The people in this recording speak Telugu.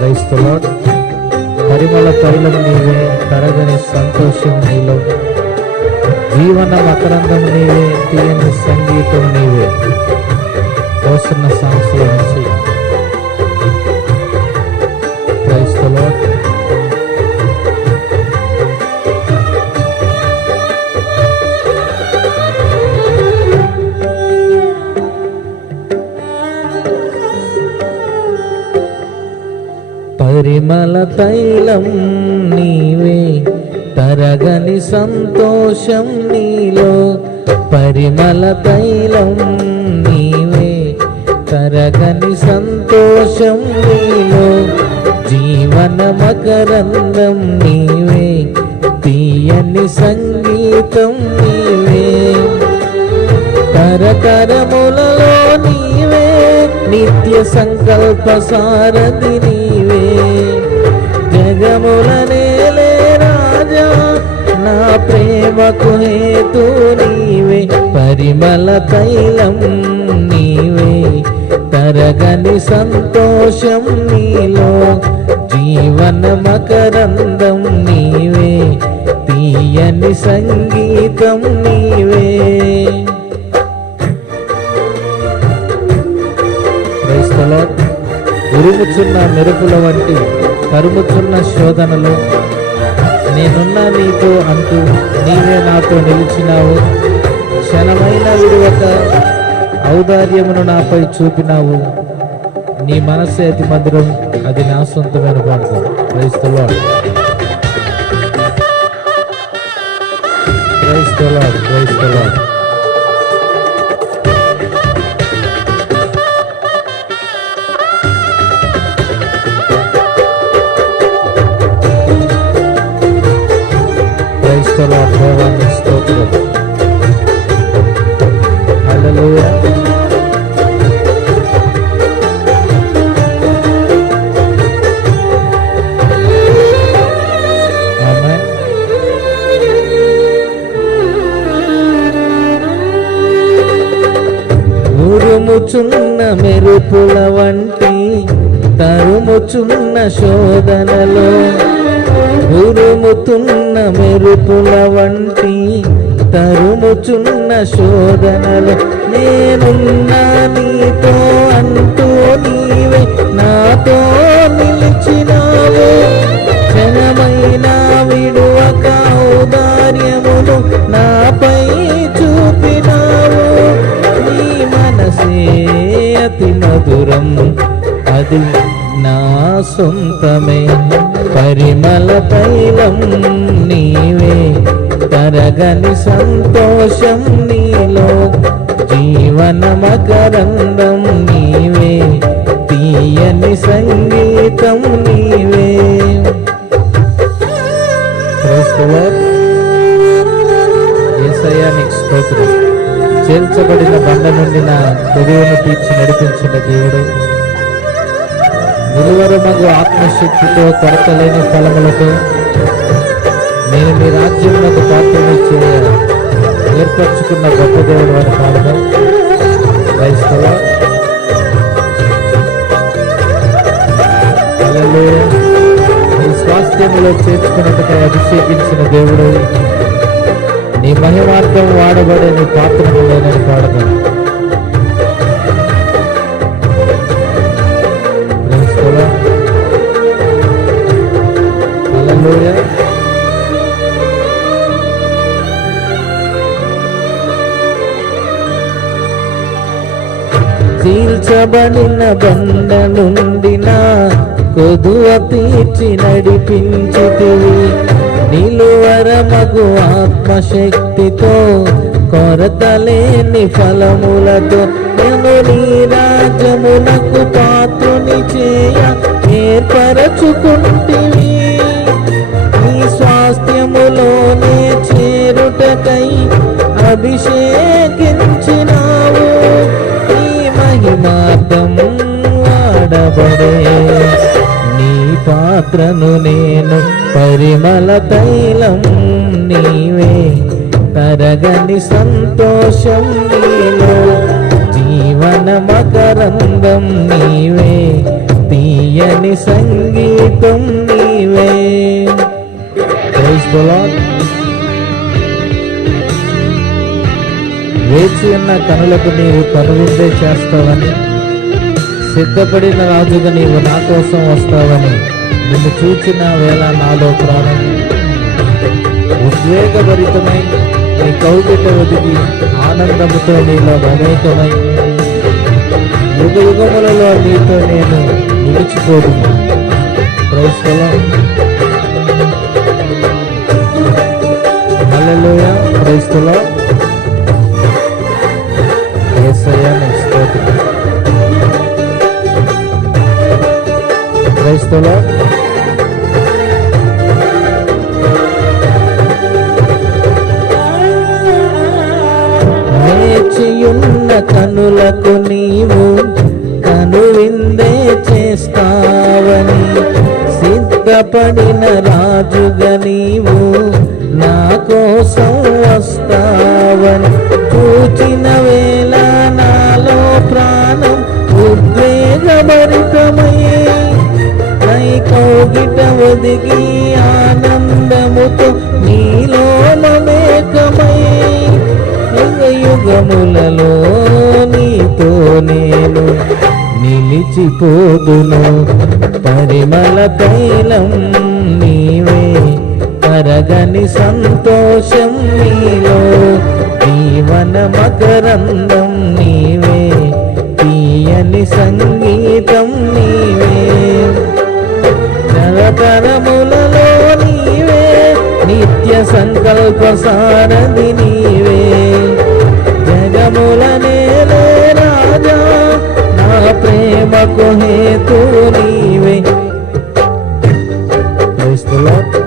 Praise the lord. పరిమళ తైలం నీవే, తరగని సంతోషం నీలో, జీవన మకరందం నీవే, తీయని సంగీతం నీవే. వస్తున్న సాంగ్స్ లో నుంచి ప్రైజ్ ది లార్డ్. పరిమళ తైలం నీవే, తరగని సంతోషం నీలో, పరిమళ తైలం నీవే, తరగని సంతోషం నీలో, జీవన మకరందం నీవే, తీయని సంగీతం నీవే. తరతరములలో నీవే, నిత్య సంకల్ప సారథి నీవే. జగముల నేలే రాజా, నా ప్రేమకు హేతు నీవే. పరిమళ తైలం నీవే, తరగని సంతోషం నీలో, జీవన మకరందం నీవే, తీయని సంగీతం నీవే. ఉరుముచున్న మెరుపుల వంటి తరుముచున్న శోధనలో నేనున్నా నీతో అంటూ నీవే నాతో నిలిచినావు. క్షణమైన విడువక ఔదార్యమును నాపై చూపినావు. నీ మనస్సే అతి మధురం, అది నా సొంతమైన పాడతాం. Praise the Lord, praise the Lord, praise the Lord. దేవాన్ని స్తోత్రం. హల్లెలూయా. ఆమేన్. ఉరుముచున్న మెరుపుల వంటి తరుముచున్న శోధనలో, ఉరుముతున్న మెరుపుల వంటి తరుముచున్న శోధనలు, నేనున్నా నీతో అంటూ నీవే నాతో నిలిచినావు. క్షణమైన విడువక ఔదార్యమును నాపై చూపినావు. నీ మనసే అతి మధురం, అది నా సొంతమే. పరిమళ తైలం నీవే, తరగని సంతోషం నీలో, జీవన మకరందం నీవే, తీయని సంగీతం నీవే. యేసయ్యా నీకు స్తోత్రం. చేల్చబడిన బండ నుండి నా కొదువును తీర్చి నడిపించిన దేవుడు, నిలువరమగు ఆత్మశక్తితో, కొరతలేని ఫలములతో నేను మీ రాజ్యమునకు పాత్రను ఏర్పరచుకున్న గొప్ప దేవుడు అని పాడదాం. Praise the Lord. హల్లెలూయా. నీ స్వాస్థ్యములో చేర్చుకున్నట్టుగా అభిషేకించిన దేవుడు, నీ మహిమార్థం వాడబడే నీ పాత్రను నేనని పాడదాం. హల్లెలూయా. చీల్చబడిన బండ నుండి నా కొదువ తీర్చి నడిపించితివి. నిలువరమగు ఆత్మశక్తితో, కొరతలేని ఫలములతో, నేను నీ రాజ్యమునకు పాత్రుని చేయ ఏర్పరచుకుంటివి. నీ స్వాస్థ్యములోనే చేరుటకై అభిషేకించినావు. నీ మహిమార్థం వాడబడే నీ పాత్రను నేను. పరిమళ తైలం నీవే, తరగని సంతోషం నీలో, జీవన మకరందం నీవే, తీయని సంగీతం నీవే. Praise the Lord. వేచి ఉన్న కనులకు నీవు కనువిందే చేస్తావని, సిద్ధపడిన రాజుగా నీవు నా కోసం వస్తావని నిన్ను చూచిన వేళ నాలో ప్రాణం ఉద్వేగభరితమై నీ కౌగిట ఒదిగి ఆనందముతో నీలో మమేకమై యుగ యుగములలో నీతో నేను నిలిచిపోదు. Praise the Lord. Hallelujah. Praise the Lord. Yesayya నీకు స్తోత్రం. Praise the lord. వేచియున్న కనులకు నీవు కనువిందే చేస్తావని, సిద్ధపడిన రాజుగా నీవు నా కోసం వస్తావని చూచిన వేళ నాలో ప్రాణం ఉద్వేగభరితమై నై కౌగిట ఒదిగి ఆనందముతో నీలో మమేకమై యుగ యుగములలో నీతో నేను నిలిచిపోదును. పరిమళ తైలం నీవే, తరగని సంతోషం నీలో, జీవన మకరందం నీవే, తీయని సంగీతం నీవే. తరతరములలో నీవే, నిత్య సంకల్ప సారథి నీవే. జగముల నేలే రాజా, నా ప్రేమకు హేతు నీవే. Praise the lord.